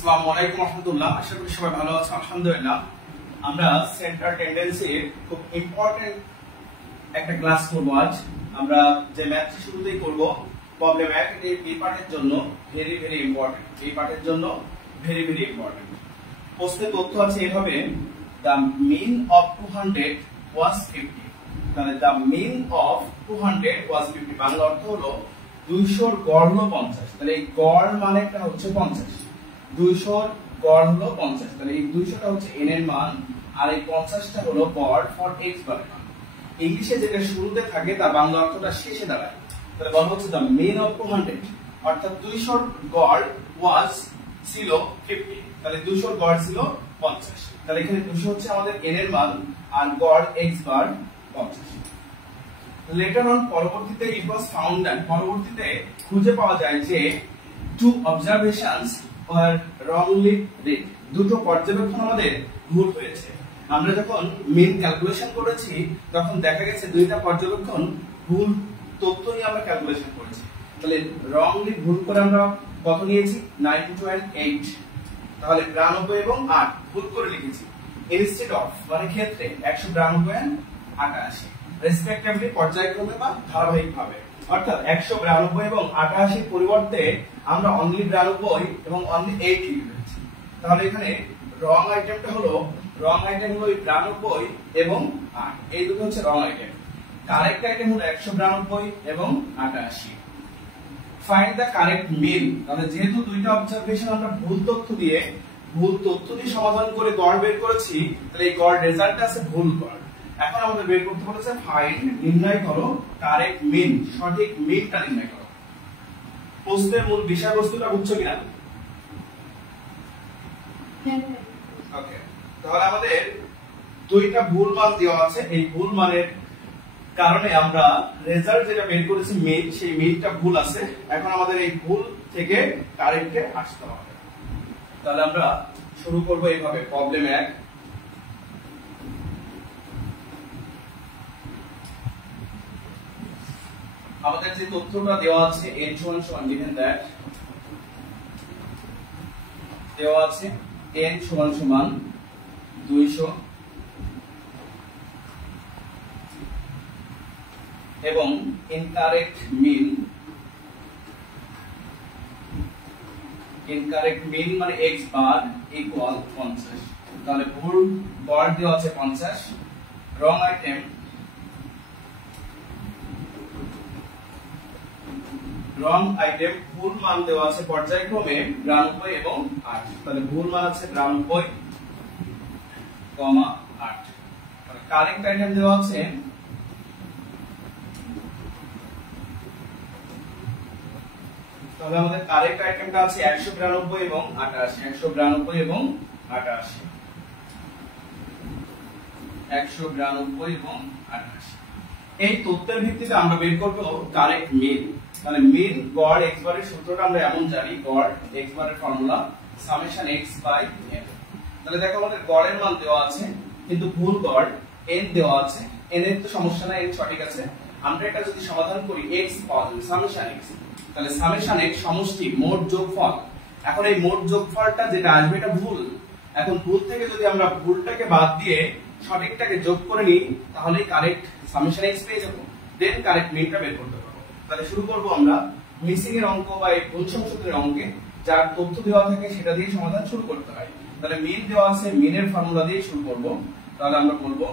আসসালামু আলাইকুম রাহমাতুল্লাহ। আশা করি সবাই ভালো আছেন। আলহামদুলিল্লাহ। আমরা সেন্টার টেন্ডেন্সির খুব ইম্পর্টেন্ট একটা ক্লাস করব আজ। আমরা যে ম্যাথটি শুরুতেই করব প্রবলেম 1, এই পার্টের জন্য ভেরি ভেরি ইম্পর্টেন্ট। এই পার্টের জন্য ভেরি ভেরি ইম্পর্টেন্ট। প্রশ্নের তথ্য আছে এভাবে, the mean of 200 was 50। তাহলে the mean of 200 was 50 Bangla অর্থ হলো 200 এর গড় হলো 50। তাহলে এই গড় মানেটা হচ্ছে 50। 200 এর গড় হলো 50। তাহলে এই 200টা হচ্ছে n এর মান আর এই 50টা হলো গড় ফর x বারের মান। ইংলিশে যেটা শুরুতে থাকে তার বাংলা অর্থটা শেষে দাঁড়ায়। তাহলে বলা হচ্ছে the mean of 200 অর্থাৎ 200 এর গড় was ছিল 50। তাহলে 200 এর গড় ছিল 50। তাহলে এখানে 200 হচ্ছে আমাদের n এর মান আর গড় x বার 50। Later on পরবর্তীতে it was found that পরবর্তীতে খুঁজে পাওয়া যায় যে two observations were wrongly read। দুটো পর্যবেক্ষণ আমাদের ভুল হয়েছে। আমরা যখন মিন ক্যালকুলেশন করেছি তখন দেখা গেছে দুইটা পর্যবেক্ষণ ভুল তথ্য নিয়ে আমরা ক্যালকুলেশন করেছি। তাহলে wrongly ভুল করে আমরা কত নিয়েছি 9, 12, 8। তাহলে 92 এবং 8 ভুল করে লিখেছি। ইনস্টেড অফ মানে ক্ষেত্রে 192 and 88 রেসপেক্টিভলি পর্যায়ক্রমে বা ধারাবাহিকভাবে। অর্থাৎ 192 এবং 88 পরিবর্তে আমরা অনলি 92 এবং অনলি 8 লিখে ফেলেছি। তাহলে এখানে রং আইটেমটা হলো 92 এবং 8। এই দুটো হচ্ছে রং আইটেম। কারেক্ট আইটেম হলো 192 এবং 88। ফাইন্ড দ্য কারেক্ট মিন। তাহলে যেহেতু দুইটা অবজারভেশন আমরা ভুল তথ্য দিয়ে সমাধান করে গড় বের করেছি, তাহলে এই গড় রেজাল্ট আছে ভুল গড়। এখন আমাদের বের করতে বলেছে ফাইন্ড নির্ণয় করো কারেক্ট মিন, সঠিক মিনটা নির্ণয় করো। প্রশ্নের মূল বিষয়বস্তুটা বুঝছো কিনা? ওকে, তাহলে আমাদের দুইটা ভুল মান দেওয়া আছে। এই ভুল মানের কারণে আমরা রেজাল্ট যেটা বের করেছি মিন, সেই মিনটা ভুল আছে। এখন আমাদের এই ভুল থেকে কারেক্টে আসতে হবে। তাহলে আমরা শুরু করব এইভাবে। প্রবলেম 1, আমাদের যে তথ্যটা দেওয়া আছে h1 সমান given that দেওয়া আছে n সমান 200 এবং ইনকারেক্ট মিন মানে x বার ইকুয়াল 50। তাহলে ভুল গড় দেওয়া আছে 50। রং আইটেম ভুল মান দেওয়া আছে পর্যায়ক্রমে 92 এবং 8। তাহলে ভুল মান আছে 92, 8। তাহলে কারেক্ট আইটেম দেওয়া আছে তাহলে আমাদের কারেক্ট আইটেমটা আছে 192 এবং 88। 192 এবং 88। এই তথ্যের ভিত্তিতে আমরা বের করব কারেক্ট মিন। তাহলে মিন গড় x বারের সূত্রটা আমরা এমন জানি, গড় x বারের formula summation x by n। তাহলে দেখো আমাদের গড়ের মান দেওয়া আছে কিন্তু ভুল গড় n দেওয়া আছে। n এর তো সমস্যা না, n সঠিক আছে। আমরা এটা যদি সমাধান করি x পাওয়া যাবে সামেশন x। তাহলে সামেশন x সমষ্টি মোট যোগফল। এখন এই মোট যোগফলটা যেটা আসবে এটা ভুল। এখন ভুল থেকে যদি আমরা ভুলটাকে বাদ দিয়ে সঠিকটাকে যোগ করে নিই তাহলেই কারেক্ট সামেশন x পেয়ে যাব। দেন কারেক্ট মিনটা বের করতে পারবো। তাহলে শুরু করব আমরা মিসিং এর অঙ্ক বা এই ভুল সংশোধনের অঙ্কে যার তথ্য দেওয়া থাকে সেটা দিয়ে সমাধান শুরু করতে হয়। তাহলে মিন দেওয়া আছে, মিনের ফর্মুলা দিয়ে শুরু করব। তাহলে আমরা বলবো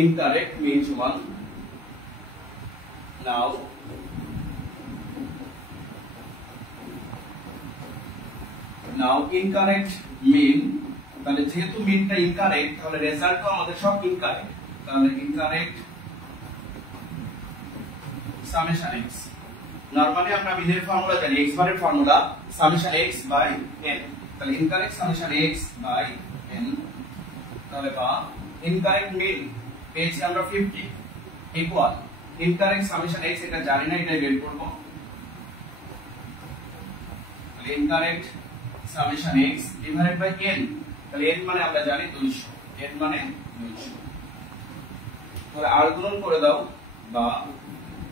ইনকারেক্ট মিন সমান নাও ইনকারেক্ট মিন। তাহলে যেহেতু মিনটা ইনকারেক্ট তাহলে রেজাল্টও আমাদের সব ইনকারেক্ট। তাহলে ইনকারেক্ট সামেশন x। নরমালি আমরা মিনের ফর্মুলা জানি, x বারের formula summation x by n। তাহলে incorrect summation x by n। তাহলে বা ইনকারেক্ট মিন পেয়েছি আমরা 50 ইকুয়াল ইনকারেক্ট সামেশন x, এটা জানি না, এটাই বের করব। তাহলে incorrect summation x divided by n। তাহলে n মানে আমরা জানি 200, n মানে 200। তাহলে আর গুণন করে দাও বা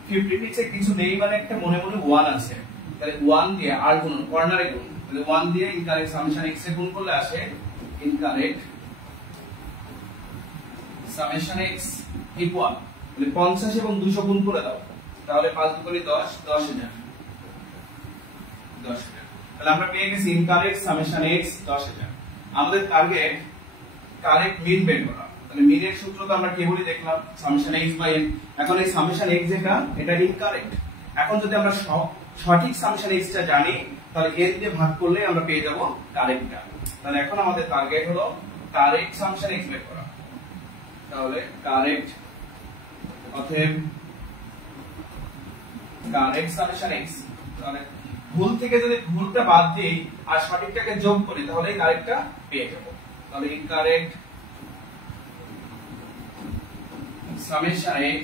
50 নিচে কিছু নেই মানে একটা মনে মনে 1 আছে, তাহলে 1 দিয়ে আর গুণন কর্নারে গুণ তাহলে 1 দিয়ে ইনকারেক্ট সামেশন x এ গুণ করলে আসে ইনকারেক্ট সামেশন x ইকুয়াল, তাহলে 50 এবং 200 গুণ করে দাও, তাহলে 5 দুগুণে 10, 10000। তাহলে আমরা পেয়ে গেছি ইনকারেক্ট সামেশন x 10000। আমাদের টার্গেট কারেক্ট মিন বের করা। তাহলে মিনের সূত্র তো আমরা কেবলই দেখলাম সামেশন x বাই n। এখন এই সামেশন x এটা ইনকারেক্ট। এখন যদি আমরা সঠিক সামেশন x টা জানি তাহলে n দিয়ে ভাগ করলে আমরা পেয়ে যাব কারেক্টটা। তাহলে এখন আমাদের টার্গেট হলো কারেক্ট সামেশন x বের করা। তাহলে কারেক্ট অতএব কারেক্ট সামেশন x, তাহলে ভুল থেকে যদি ভুলটা বাদ দিই আর সঠিকটাকে যোগ করি তাহলে কারেক্টটা পেয়ে যাব। তাহলে ইনকারেক্ট সামেশন x,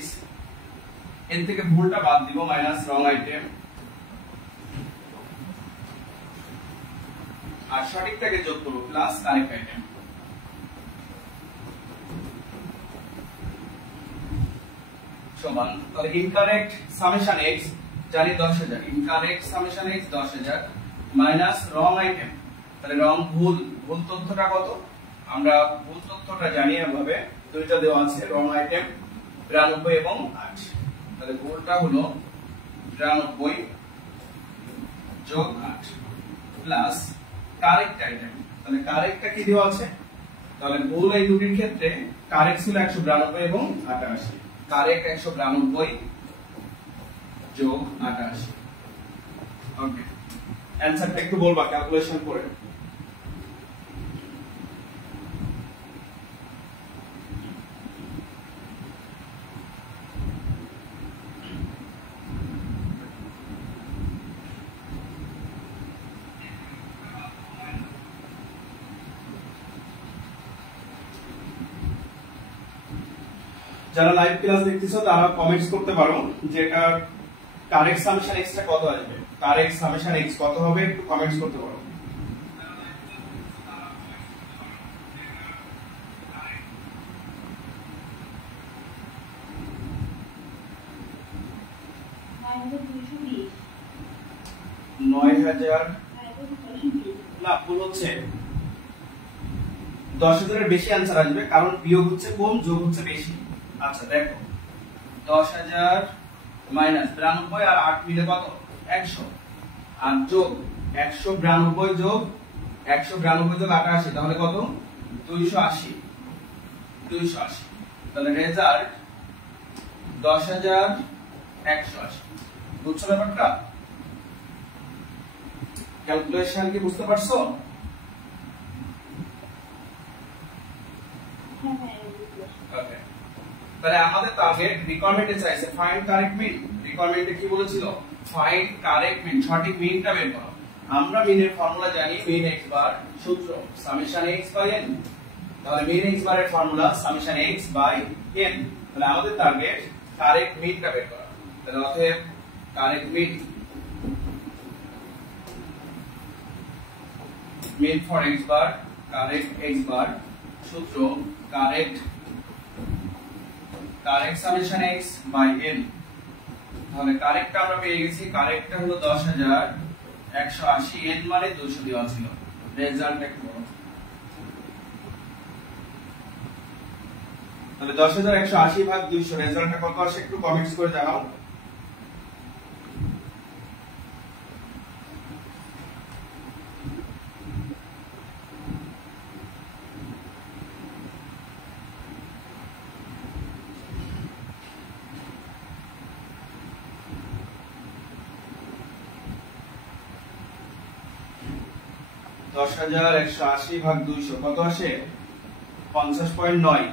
এর থেকে ভুলটা বাদ দিব মাইনাস রং আইটেম, আর সঠিকটাকে যোগ করব প্লাস কারেক্ট আইটেম সমান। তাহলে ইনকারেক্ট সামেশন x জানি 10000, ইনকারেক্ট সামেশন x 10000 মাইনাস রং আইটেম, তাহলে রং ভুল তথ্যটা কত? আমরা ভুল তথ্যটা জানি এভাবে, দুইটা দেওয়া আছে রং আইটেম 92 এবং 8। তাহলে ভুলটা হলো 92 যোগ 8 প্লাস কারেক্ট আইটেম, তাহলে কারেক্টটা কি দেওয়া আছে? তাহলে ভুল এই দুটির ক্ষেত্রে কারেক্ট ছিল 192 এবং 88, কারেক্ট 192 যোগ 88। ওকে, অ্যানসারটা একটু বলবা ক্যালকুলেশন করে। যারা লাইভ ক্লাস দেখতেছো তারা কমেন্টস করতে পারো যে এটা কারেক্ট সামেশন x টা কত আসবে, কারেক্ট সামেশন x কত হবে একটু কমেন্টস করতে পারো। না, ভুল হচ্ছে 10,000 এর বেশি आंसर আসবে, কারণ বিয়োগ হচ্ছে কম, যোগ হচ্ছে বেশি। আচ্ছা দেখো, 10,000 মাইনাস 92 আর 8 মিলে কত? 100, আর যোগ 192 যোগ 88, তাহলে কত? 280। তাহলে রেজাল্ট 10,180। বুঝছো ব্যাপারটা? ক্যালকুলেশন কি বুঝতে পারছো? ওকে, তাহলে আমাদের টার্গেট রিকোয়ারমেন্টে চাইছে ফাইন্ড কারেক্ট মিন। রিকোয়ারমেন্টে কি বলেছিল? ফাইন্ড কারেক্ট মিন, সঠিক মিনটা বের করো। আমরা মিনের ফর্মুলা জানি, মিন x বার সূত্র সামেশন x বাই n। তাহলে মিন x বার এর formula summation x by n। তাহলে আমাদের টার্গেট কারেক্ট মিনটা বের করা। তাহলে অতএব correct mean for x bar, correct x bar সূত্র correct summation x by n। তাহলে কারেক্টটা আমরা পেয়ে গেছি, কারেক্টটা হলো 10,180, n মানে 200 দেওয়া ছিল। রেজাল্ট একটু বড়, তাহলে 10,180 ভাগ 200 রেজাল্টটা কত আসে একটু কমেন্টস করে জানাও। দশ 10,180 ভাগ 200 কত আসে? 50.9।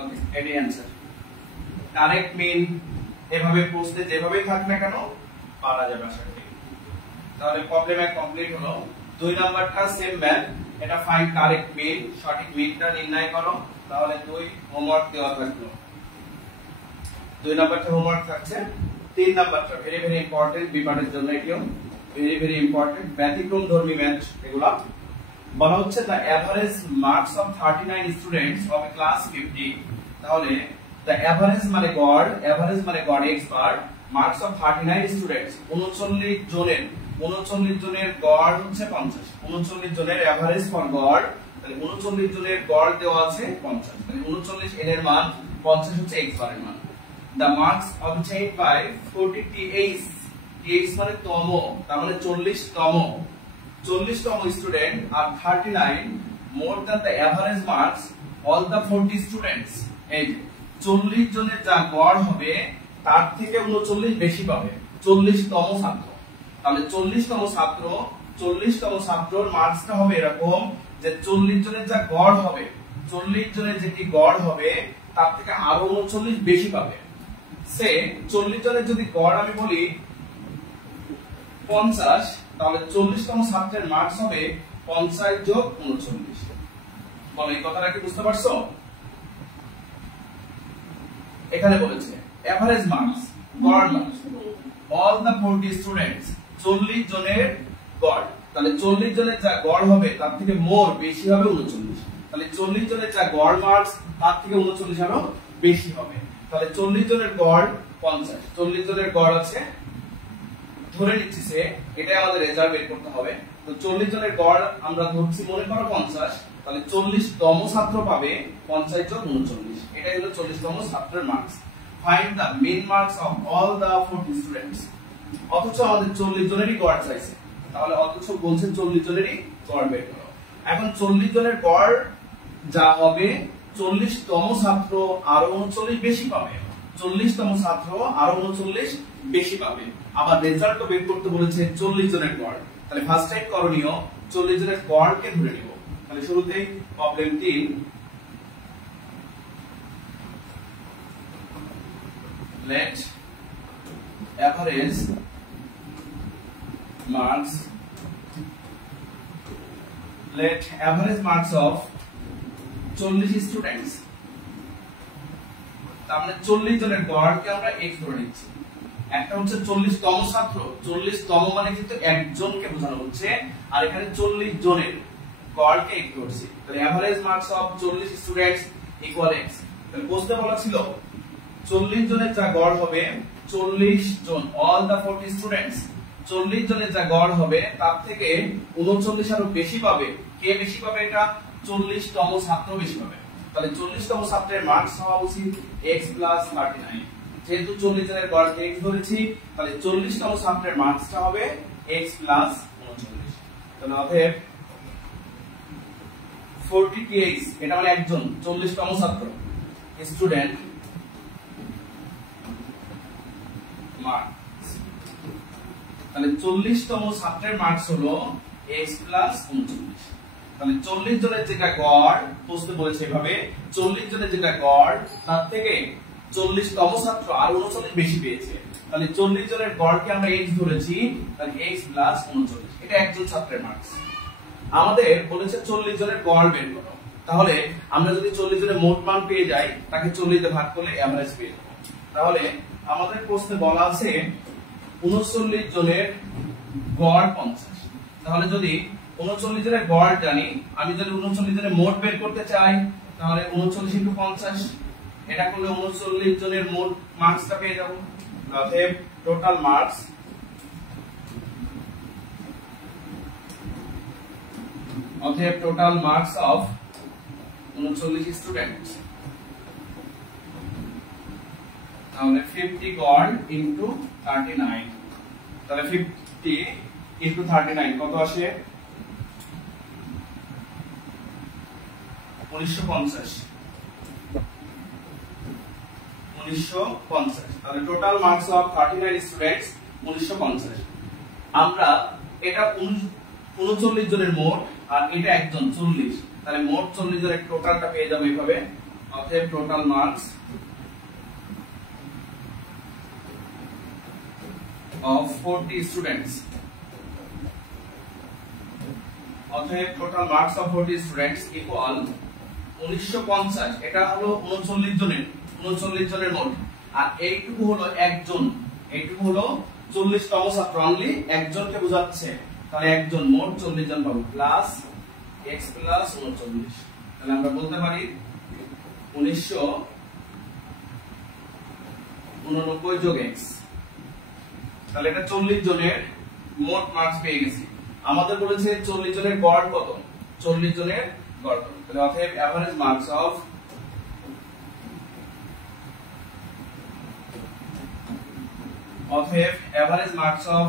ওকে, এটাই आंसर। কারেক্ট মিন এভাবে প্রশ্নে যেভাবে থাক না কেন পারা যাবে আশা করি। তাহলে প্রবলেম কমপ্লিট হলো। 2 নাম্বারটা সেম ম্যাথ, এটা ফাইন্ড কারেক্ট মিন, সঠিক মিনটা নির্ণয় করো। তাহলে 2 হোমওয়ার্ক দেওয়া থাকলো। 2 নাম্বারটা হোমওয়ার্ক থাকছে। 3 নাম্বারটা ভেরি ভেরি ইম্পর্টেন্ট, বিপার্টের জন্য এটিও ভেরি ভেরি ইম্পর্টেন্ট। ব্যতিক্রম ধর্মী ম্যাথ এগুলা। বলা হচ্ছে the average marks of 39 students of a class 50। তাহলে the average মানে গড়, x bar marks of 39 students, 39 জনের গড় হচ্ছে 50, 39 জনের এভারেজ ফর গড়, তাহলে 39 জনের গড় দেওয়া আছে 50, তাহলে 39 n এর মান, 50 হচ্ছে x বার এর মান। The marks obtained by 40 th, th মানে তম, তার মানে 40 তম student R 39 more than the average marks all the 40 students, এই 40 জনের যা গড় হবে তার থেকে 39 বেশি পাবে 40 তম ছাত্র। তাহলে 40 তম ছাত্রর মার্কসটা হবে এরকম যে 40 জনের যা গড় হবে, 40 জনের যেটি গড় হবে তার থেকে আরো 39 বেশি পাবে। সে 40 জনের যদি গড় আমি বলি 50, তাহলে 40 তম ছাত্রের মার্কস হবে 50 যোগ 39। বলো এই কথাটা কি বুঝতে পারছো? এখানে বলেছে এভারেজ মার্কস, গড় মার্কস অল দা 40 স্টুডেন্টস, 40 জনের গড়, তাহলে 40 জনের যা গড় হবে তার থেকে মোর বেশি হবে 39, তাহলে 40 জনের যা গড় মার্কস তার থেকে 39 আরো বেশি হবে। তাহলে 40 জনের গড় 50, 40 জনের গড় আছে ধরে নিচ্ছি সে, এটাই আমাদের রেজাল্ট বের করতে হবে। তো 40 জনের গড় আমরা ধরছি মনে করো 50, তাহলে 40 তম ছাত্র পাবে 50 যোগ 39, এটাই হলো 40 তম ছাত্রের marks. Find the mean marks of all the 40 students, অথচ আমাদের 40 জনেরই গড় চাইছে, তাহলে অথচ বলছে 40 জনেরই গড় বের করো। এখন 40 জনের গড় যা হবে 40 তম ছাত্র আরো 39 বেশি পাবে, 40 তম ছাত্র আরো 39 বেশি পাবে। আবার রেজাল্ট বের করতে বলেছে 40 জনের গড়, তাহলে ফার্স্ট টাইম করণীয় 40 জনের গড়কে ধরে নিব। তাহলে শুরুতেই problem 3, let average marks of 40 students, তার মানে 40 জনের গড়কে আমরা x ধরে নিচ্ছি। একটা হচ্ছে 40 তম ছাত্র, 40 তম মানে কিন্তু একজনকে বোঝানো হচ্ছে, আর এখানে 40 জনের গড়কে x ধরছি। তাহলে average marks of 40 students equal x। তাহলে প্রশ্নে বলা ছিল 40 জনের যা গড় হবে, 40 জন অল দা 40 স্টুডেন্টস, 40 জনের যা গড় হবে তার থেকে 39 আরো বেশি পাবে। কে বেশি পাবে? এটা 40 তম ছাত্র বেশি পাবে। তাহলে 40 তম ছাত্রের মার্কস হওয়া উচিত x প্লাস 39, যেহেতু 40 জনের গড় x ধরেছি, তাহলে 40 তম ছাত্রের মার্কসটা হবে x প্লাস 39। তাহলে অতএব 40 th, এটা মানে একজন 40 তম ছাত্র স্টুডেন্ট মার্কস, তাহলে 40 তম ছাত্রের মার্কস হলো x প্লাস 39। তাহলে 40 জনের যেটা গড় প্রশ্ন বলেছে এভাবে, 40 জনের যেটা গড় তার থেকে 40 তম ছাত্র আর 39 বেশি পেয়েছে, তাহলে 40 জনের গড়কে আমরা x ধরেছি, তাহলে x প্লাস 39, এটা একজন ছাত্রের মার্কস। আমাদের বলেছে 40 জনের গড় বের করো, তাহলে আমরা যদি 40 জনের মোট মান পেয়ে যাই তাকে 40 দিয়ে ভাগ করলে এভারেজ পেয়ে যাব। তাহলে আমাদের প্রশ্নে বলা আছে 39 জনের গড় 50, তাহলে যদি 39 জনের গড় জানি, আমি যদি 39 জনের মোট বের করতে চাই তাহলে 39 ইনটু 50, এটা করলে 39 জনের মোট মার্কসটা পেয়ে যাব। অতএব টোটাল মার্কস অফ 39 স্টুডেন্টস, তাহলে 50 গড় ইনটু 39, তাহলে 50 ইনটু 39 কত আসে? 1950, তাহলে টোটাল মার্কস অফ 39 স্টুডেন্টস 1950। আমরা এটা 39 জনের মোট আর এটা একজন 40, তাহলে মোট 40 জনের টোটালটা পেয়ে যাবে এইভাবে। অতএব টোটাল মার্কস of 40 students, অতএব total marks of 40 students equal 1950, এটা হলো 39 জনের মোট, আর এইটুকু হলো একজন, এইটুকু হলো 40 তম ছাত্র, অনলি একজনকে বোঝাচ্ছে, তাহলে একজন মোট 40 জন পাবো প্লাস x প্লাস 39। তাহলে আমরা বলতে পারি 1989 যোগ x, তাহলে এটা 40 জনের মোট মার্কস পেয়ে গেছি। আমাদের বলেছে 40 জনের গড় কত, 40 জনের গড় কত। তাহলে অতএব average marks of average marks of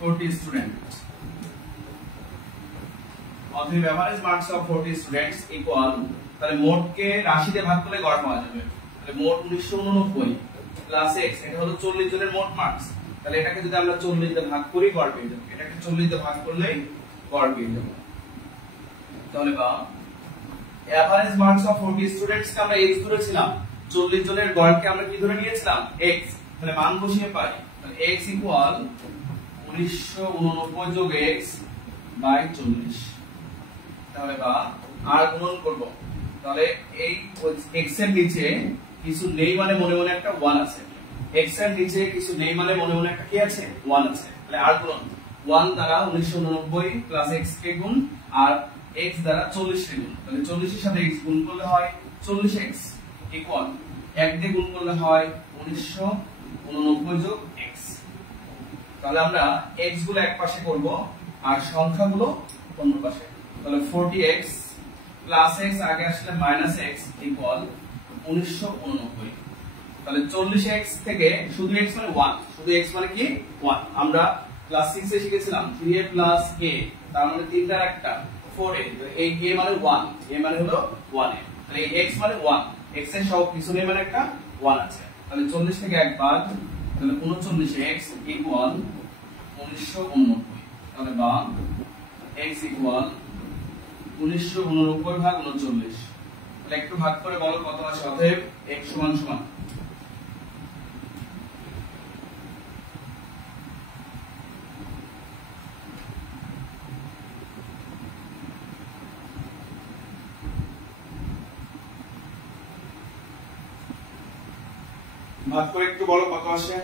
40 students, অতএব average marks of 40 students equal, তাহলে মোটকে রাশি দিয়ে ভাগ করলে গড় পাওয়া যাবে। তাহলে মোট 1989 প্লাস x, এটা হলো 40 জনের মোট মার্কস। তাহলে এটাকে যদি আমরা 40 দিয়ে ভাগ করি গড় পেয়ে যাব, এটাকে 40 দিয়ে ভাগ করলেই গড় পেয়ে যাব। তাহলে বা average marks of 40 students কে আমরা x ধরেছিলাম, 40 জনের গড়কে আমরা কি ধরে নিয়েছিলাম, x। তাহলে মান বসিয়ে পাই, তাহলে x ইকুয়াল 1989 যোগ x বাই 40। তাহলে বা আর গুণন করব, তাহলে এই x এর নিচে কিছু নেই মানে মনে মনে একটা 1 আছে, x এর নিচে কিছু নেই মানে মনে মনে একটা কি আছে, 1 আছে। তাহলে আর গুণন 1 দ্বারা 1989 প্লাস x কে গুণ আর x দ্বারা 40 কে গুণ। তাহলে 40 এর সাথে x গুণ করলে হয় 40x ইকুয়াল 1 দিয়ে গুণ করলে হয় 1989 যোগ x। তাহলে আমরা x গুলো এক পাশে করব আর সংখ্যাগুলো অন্য পাশে। তাহলে 40x প্লাস x আগে আসলে মাইনাস x ইকুয়াল 1989। তাহলে 40x থেকে শুধু x মানে 1, শুধু x মানে কি 1। আমরা ক্লাস 6 এ শিখেছিলাম 3a প্লাস a, তার মানে তিনটার একটা 4a। তো এই a মানে 1, a মানে হলো 1a। তাহলে এই x মানে 1, x এর সব কিছু নেই মানে একটা 1 আছে। তাহলে 40 থেকে 1 বাদ, তাহলে 39x ইকুয়াল 1989। তাহলে বা x ইকুয়াল 1989 ভাগ 39। তাহলে একটু ভাগ করে বলো কত আসে। অতএব x সমান সমান ভাগ করে একটু বলো কত আসে।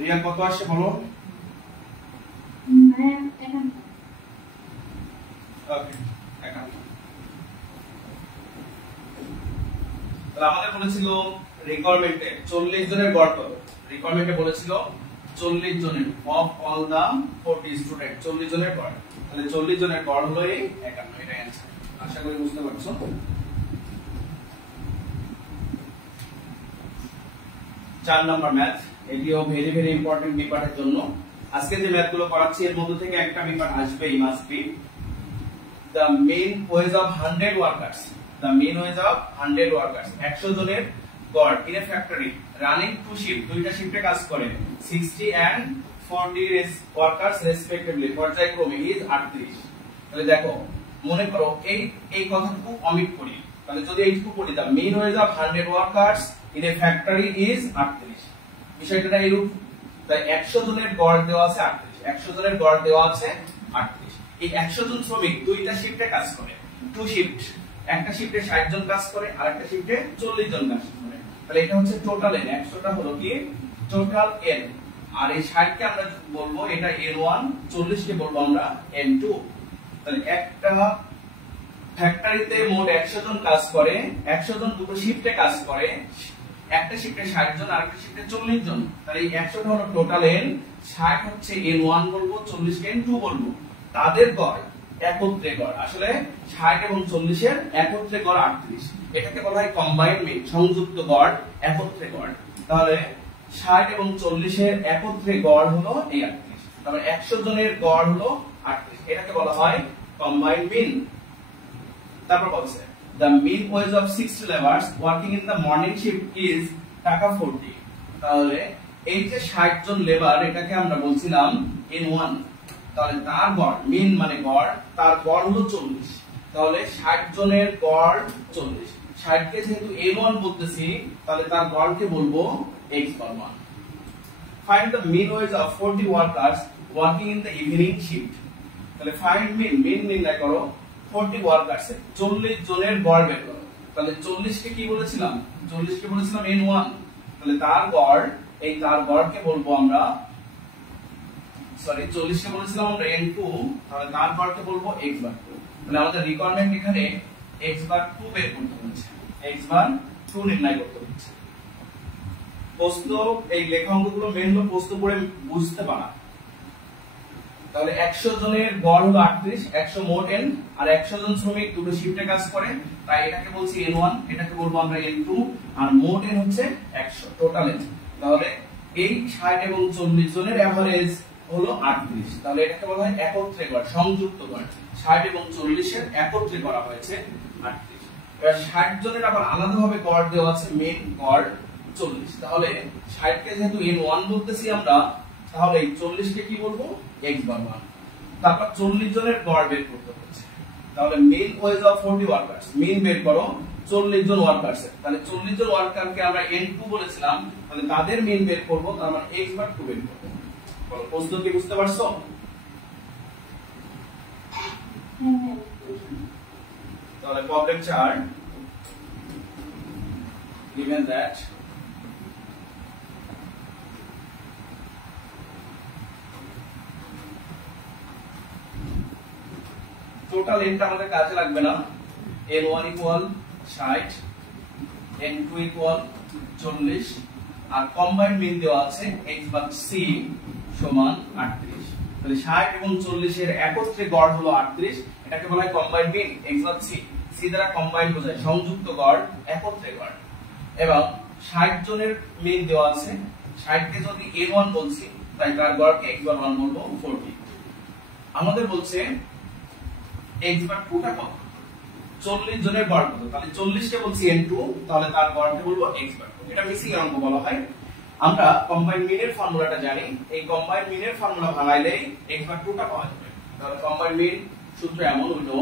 রিয়া কত আসে বলো। ওকে 51। তাহলে আমাদের বলেছিল রিকোয়ারমেন্টে 40 জনের গড় কত, রিকোয়ারমেন্টে বলেছিল 40 জনের অফ অল দা 40 স্টুডেন্ট, 40 জনের গড়। তাহলে 40 জনের গড় হলো এই 51, এটাই आंसर। আশা করি বুঝতে পারছো। চার নাম্বার ম্যাথ, এটিও ভেরি ভেরি ইম্পর্টেন্ট বিপার্টের জন্য। আজকে যে ম্যাথগুলো করাচ্ছি এর মধ্যে থেকে একটা বিপার্ট আসবেই, must be. The main ways of 100 workers, the mean wage of 100 workers, 100 জনের গড় in a factory running two shift, দুইটা শিফটে কাজ করে 60 and 40 workers respectively, পর্যায়ক্রমে is 38। তাহলে দেখো মনে করো এই কথাটুকু অমিট করি, তাহলে যদি এইটুকু পড়ি the mean wage of 100 workers in a factory is 38, বিষয়টা এরূপ। তাই 100 জনের গড় দেওয়া আছে 38, 100 জনের গড় দেওয়া আছে 38। এই 100 জন শ্রমিক দুইটা শিফটে কাজ করে, টু শিফট, একটা শিফটে 60 জন কাজ করে আর একটা শিফটে 40 জন কাজ করে। তাহলে এটা হচ্ছে টোটাল এন, 100টা হলো কি টোটাল এন, আর এই 60 কে আমরা বলবো এটা n1, 40 কে বলবো আমরা n2। তাহলে একটা ফ্যাক্টরিতে মোট 100 জন কাজ করে, 100 জন দুটো শিফটে কাজ করে, একটা শিফটে 60 জন আর একটা শিফটে 40 জন। তাহলে এই 100টা হলো টোটাল এন, 60 হচ্ছে n1 বলবো, 40 কে n2 বলবো। তাদের গড় একত্রে গড়, আসলে 60 এবং 40 এর একত্রে গড় 38, এটাকে বলা হয় কম্বাইন্ড মিন, সংযুক্ত গড়, একত্রে গড়। তাহলে 60 এবং 40 এর একত্রে গড় হলো এই 38, তাহলে 100 জনের গড় হলো 38, এটাকে বলা হয় কম্বাইন্ড মিন। তারপর বলছে the mean wage of 60 laborers working in the morning shift is টাকা 40। তাহলে এই যে 60 জন লেবার, এটাকে আমরা বলছিলাম n1, তাহলে তার গড়, মিন মানে গড়, তার গড় হলো 40। তাহলে 60 জনের গড় 40, 60 কে যেহেতু n1 বলতেছি তাহলে তার গড়কে বলবো x1। Find the mean wage of 40 workers working in the evening shift. তাহলে ফাইন্ড মিন, মিন নির্ণয় করো 40 ওয়ার্কার্স এর, 40 জনের গড় বের করো। তাহলে 40 কে কি বলেছিলাম, 40 কে বলেছিলাম n1, তাহলে তার গড়, এই তার গড়কে বলবো আমরা, সরি 40 কে বলেছিলাম আমরা n2, তাহলে তার গড়কে বলবো x বার 2। তাহলে আমাদের রিকোয়ারমেন্ট এখানে x বার 2 বের করতে হচ্ছে, x বার 2 নির্ণয় করতে হচ্ছে। প্রশ্ন এই লেখা অঙ্কগুলো মেন হলো প্রশ্ন পড়ে বুঝতে পারা। তাহলে 100 জনের গড় হলো 38, 100 মোট n, আর 100 জন শ্রমিক দুটো শিফটে কাজ করে, তাই এটাকে বলছি n1, এটাকে বলবো আমরা n2, আর মোট n হচ্ছে 100 টোটাল n। তাহলে এই 60 এবং 40 জনের এভারেজ হলো 38, তাহলে এটাকে বলা হয় একত্রে গড়, সংযুক্ত গড়। 60 এবং 40 এর একত্রে করা হয়েছে 38। এবার 60 জনের আবার আলাদাভাবে গড় দেওয়া আছে, মেন গড় 40। তাহলে 60 কে যেহেতু n1 বলতেছি আমরা, তাহলে এই 40 কে কি বলবো, x বার 1। তারপর 40 জনের গড় বের করতে হচ্ছে, তাহলে mean wage of 40 workers, mean বের করো 40 জন ওয়ার্কার্স। তাহলে 40 জন ওয়ার্কারকে আমরা n2 বলেছিলাম, তাহলে তাদের মেন বের করব, তার মানে x বার 2 বের করব। বলো প্রশ্ন কি বুঝতে পারছো? তাহলে problem 4, given that total n টা আমাদের কাজে লাগবে না, n1 ইকুয়াল 60, n2 ইকুয়াল 40, আর কম্বাইন্ড মিন দেওয়া আছে x বার c সমান 38। তাহলে 60 এবং 40 এর একত্রে গড় হলো 38, এটাকে বলা হয় combined mean x bar c। c দ্বারা কম্বাইন্ড বোঝায় সংযুক্ত গড়, একত্রে গড়। এবং 60 জনের মিন দেওয়া আছে, 60 কে যদি n1 বলছি, তাই তার গড়কে x বার 1 বলবো 40। আমাদের বলছে x বার 2 টা কত, 40 জনের গড় কত, তাহলে 40 কে বলছি n2, তাহলে তার গড়কে বলবো x বার 2। এটা মিসিং এর অঙ্ক বলা হয়। আমরা কম্বাইন্ড মিনের ফর্মুলাটা জানি, এই কম্বাইন্ড মিনের ফর্মুলা ভাঙাইলেই x বার 2 টা পাওয়া যাবে। তাহলে কম্বাইন্ড মিন সূত্র এমন হলো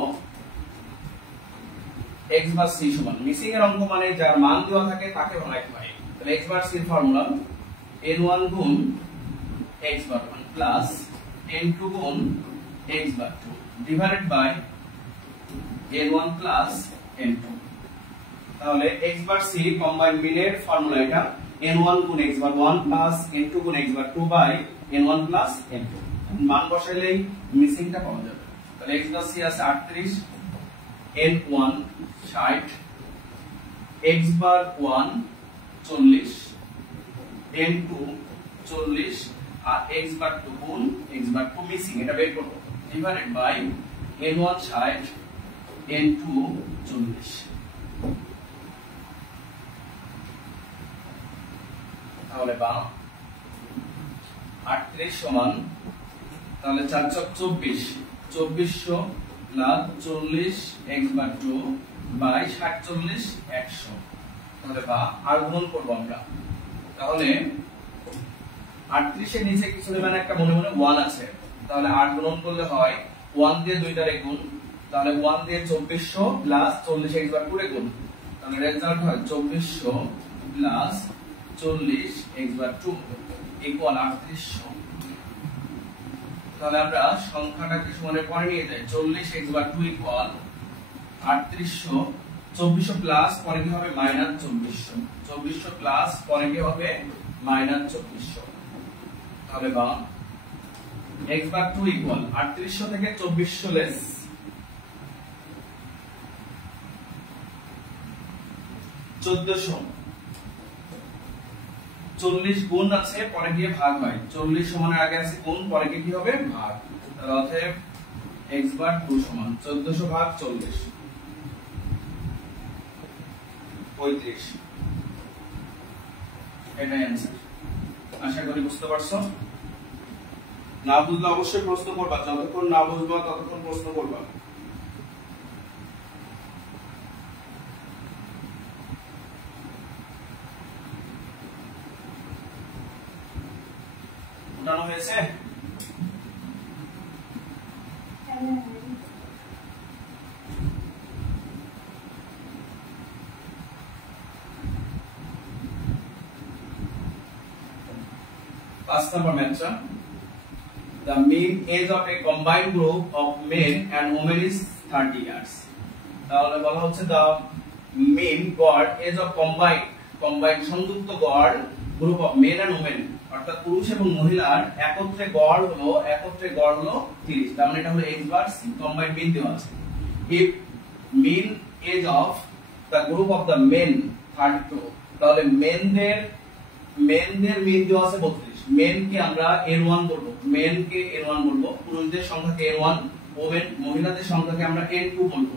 x বার c সমান, মিসিং এর অঙ্ক মানে যার মান দেওয়া থাকে তাকে ভাঙাইতে হয়। তাহলে x বার c এর ফর্মুলা n1 গুণ x বার 1 প্লাস n2 গুণ x bar 2 divided by n1 plus n2। তাহলে x বার c কম্বাইন্ড মিনের ফর্মুলা এটা, n1 গুণ x বার 1 প্লাস n2 গুণ x bar 2 by n1 plus n2। মান বসাইলেই মিসিংটা পাওয়া যাবে। তাহলে x বার c আছে 38, n1 60, x বার 1 40, n2 40, আর x বার 2 গুণ x বার 2 মিসিং, এটা বের করব, ডিভাইডেড বাই n1 60, n2 40। তাহলে বা 38 সমান, তাহলে 4 চক 24, 2400 প্লাস 40 x বার 2 বাই 60 40 100। তাহলে বা আর গুণন করব আমরা, তাহলে 38 এর নিচে কিছু দেবেন, একটা মনে মনে 1 আছে, তাহলে 8 গুণন করলে হয় 1 দিয়ে 2 দ্বারা গুণ, তাহলে 1 দিয়ে 2400 প্লাস 40 x বার 2 এর গুণ, তাহলে রেজাল্ট হয় 2400 প্লাস 40 x বার 2 ইকুয়াল 3800। তাহলে আমরা সংখ্যাটাকে সমানে পরে নিয়ে যাই, 40 x বার 2 ইকুয়াল 3800, 2400 প্লাস পরে কি হবে মাইনাস 2400, 2400 প্লাস পরে কি হবে মাইনাস 2400। তাহলে বা x বার 2 ইকুয়াল 3800 থেকে 2400 লেস 1400, 40 গুণ আছে পরে গিয়ে ভাগ হয়, 40 সমানের আগে আছে গুণ, পরে গিয়ে কি হবে ভাগ। তাহলে অতএব x বার 2 সমান 1400 ভাগ 40 35। এটাই आंसर। আশা করি বুঝতে পারছো। না বুঝলে অবশ্যই প্রশ্ন করবা, যতক্ষণ না বুঝবা ততক্ষণ প্রশ্ন করবা। উঠানো হয়েছে? First number mention, the mean age of a combined group of men and women is 30 years. তাহলে বলা হচ্ছে the mean গড় এজ অফ কম্বাইন্ড সংযুক্ত গড় group of men and women, অর্থাৎ পুরুষ এবং মহিলার একত্রে গড় হলো 30। তার মানে এটা হলো x বার c, কম্বাইন্ড মিন দেওয়া আছে। if mean age of the group of the men 32, তাহলে মেনদের মিন দেওয়া আছে 32। মেন কে আমরা n1 বলবো, পুরুষদের সংখ্যাকে n1, মহিলাদের সংখ্যাকে আমরা n2 বলবো।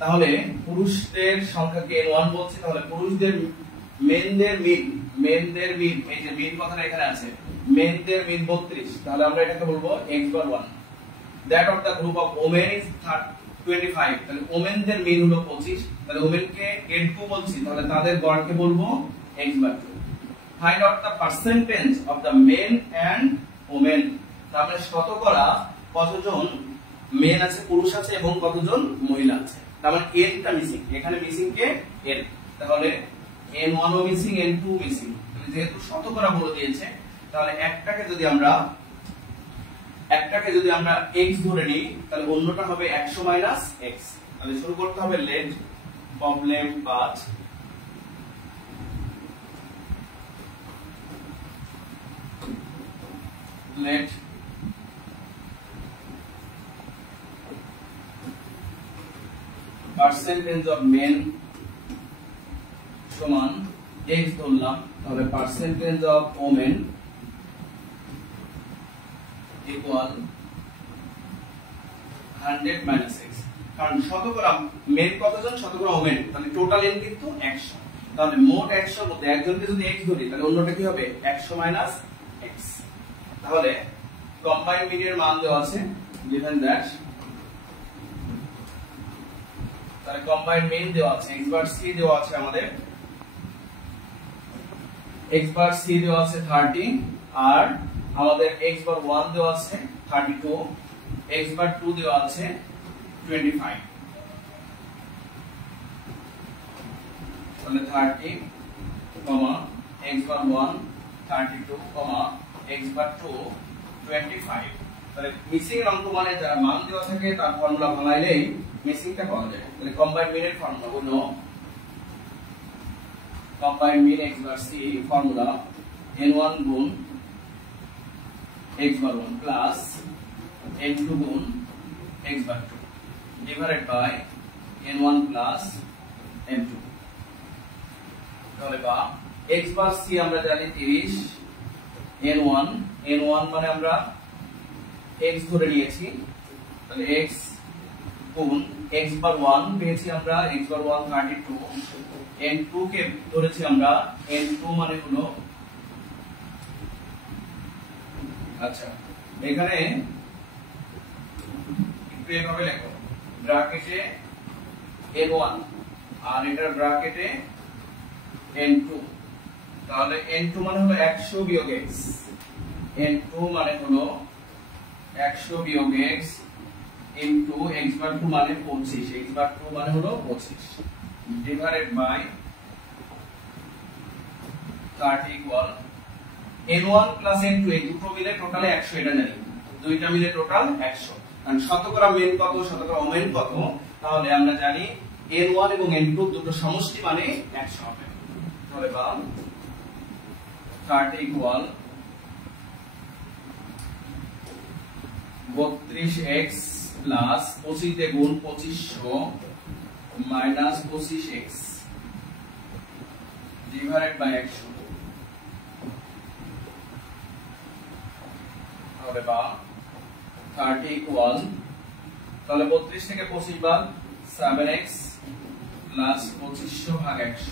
তাহলে পুরুষদের সংখ্যাকে n1 বলছি, তাহলে পুরুষদের মেনদের মিন, এই যে মিন কথাটা এখানে আছে, মেনদের মিন 32, তাহলে আমরা এটাকে বলবো x bar 1। that of the group of women is 25, তাহলে ওমেনদের মিন হলো 25, তাহলে ওমেনকে n2 বলছি, তাহলে তাদের গড়কে বলবো x bar 2। find out the percentage of the men and women, তাহলে শতকরা কতজন মেন আছে, পুরুষ আছে এবং কতজন মহিলা আছে। তার মানে n টা মিসিং, এখানে মিসিং কে n, তাহলে n1 ও মিসিং, n2 মিসিং। যেহেতু শতকরা বলে দিয়েছে, তাহলে একটাকে যদি আমরা x ধরে নিই, তাহলে অন্যটা হবে 100 মাইনাস x। তাহলে শুরু করতে হবে let problem part. let percentage of men সমান x ধরলাম, তাহলে percentage of women equal 100 minus x। কারণ শতকরা মেন কতজন, শতকরা ওমেন, তাহলে টোটাল n কিন্তু 100। তাহলে মোট 100 এর মধ্যে একজনকে যদি x ধরি, তাহলে অন্যটা কি হবে 100 মাইনাস x। তাহলে কম্বাইন্ড মিনের মান দেওয়া আছে, given that, তাহলে কম্বাইন্ড মিন দেওয়া আছে, x বার c দেওয়া আছে আমাদের, x বার c দেওয়া আছে 30, আর আমাদের x বার 1 দেওয়া আছে 32, x বার 2 দেওয়া আছে 25। তাহলে 30, x বার 1 32, x বার 2 25। তাহলে মিসিং এর অঙ্ক মানে যার মান দেওয়া থাকে তার ফর্মুলা বানাইলেই মিসিংটা পাওয়া যায়। তাহলে কম্বাইন্ড মিনের ফর্মুলা হলো combined mean x bar c, formula n1 গুণ x বার 1 প্লাস n2 গুণ x bar 2 divided by n1 plus n2। তাহলে বা x বার c আমরা জানি 30, n1 মানে আমরা x ধরে নিয়েছি, তাহলে x গুণ x বার 1 পেয়েছি আমরা, x বার 1 32, n2 কে ধরেছি আমরা, n2 মানে হলো, আচ্ছা এখানে একটু এভাবে লেখো, ব্র্যাকেটে n1 আর এটার ব্র্যাকেটে n2, তাহলে n2 মানে হলো 100 বিয়োগ x, n2 মানে হলো 100 বিয়োগ x ইনটু x বার 2 মানে 25, x বার 2 মানে হলো 25 divided by 30 equal n1 plus n2, এই দুটো মিলে টোটালে 100, এটা জানি, দুইটা মিলে টোটাল 100। কারণ শতকরা মেন কত, শতকরা ওমেন কত, তাহলে আমরা জানি n1 এবং n2 দুটো সমষ্টি মানে 100 হবে। তাহলে বা 30 ইকুয়াল 32x প্লাস 25 দিয়ে গুণ 2500 মাইনাস 25x ডিভাইডেড বাই 100। তাহলে বা 30 ইকুয়াল, তাহলে 32 থেকে 25 বাদ 7x প্লাস 2500 ভাগ 100।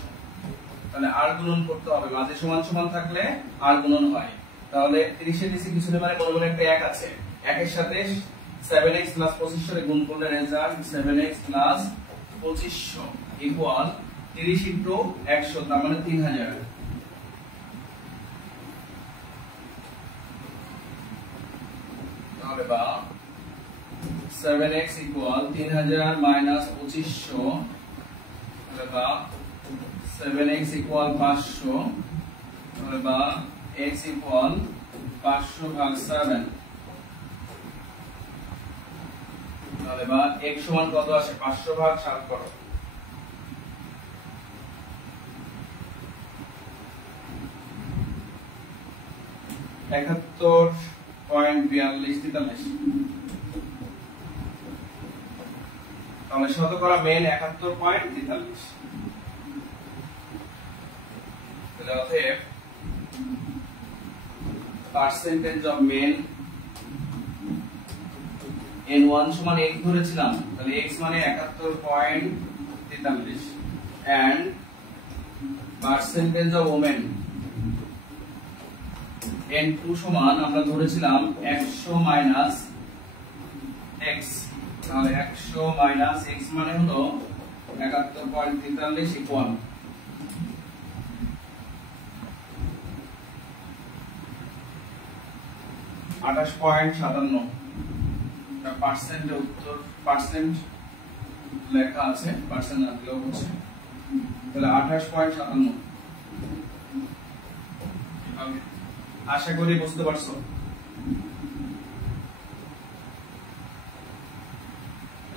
তাহলে আর গুণন করতে হবে, মাঝে সমান সমান থাকলে আর গুণন হয়। তাহলে 30 এর নিচে কিছু নেই, মানে মনে মনে একটা 1 আছে, 1 এর সাথে 7x প্লাস 2500 এর গুণ করলে result 7x plus 2500 equal 30 into 100, তার মানে 3000। তাহলে বা 7x ইকুয়াল 3000 মাইনাস 2500, তাহলে বা 7x ইকুয়াল 500, তাহলে বা x ইকুয়াল 500 ভাগ 7, তাহলে বা x সমান কত আসে, 500 ভাগ 7 করো, 71.4243। তাহলে শতকরা মেন 71.43। তাহলে অতএব পার্সেন্টেজ অফ মেন n1 সমান x ধরেছিলাম, তাহলে x মানে 71.43 and percentage of women n2 সমান আমরা ধরেছিলাম 100 মাইনাস x, তাহলে 100 মাইনাস x মানে হলো 71.43 ইকুয়াল 28.57। পার্সেন্টের উত্তর পার্সেন্ট লেখা আছে, পার্সেন্ট না দিলেও হচ্ছে, তাহলে 28.57। আশা করি বুঝতে পারছো।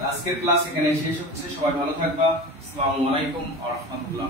আজকের ক্লাস এখানে শেষ হচ্ছে। সবাই ভালো থাকবা। আসসালামু আলাইকুম ওয়া রাহমাতুল্লাহ।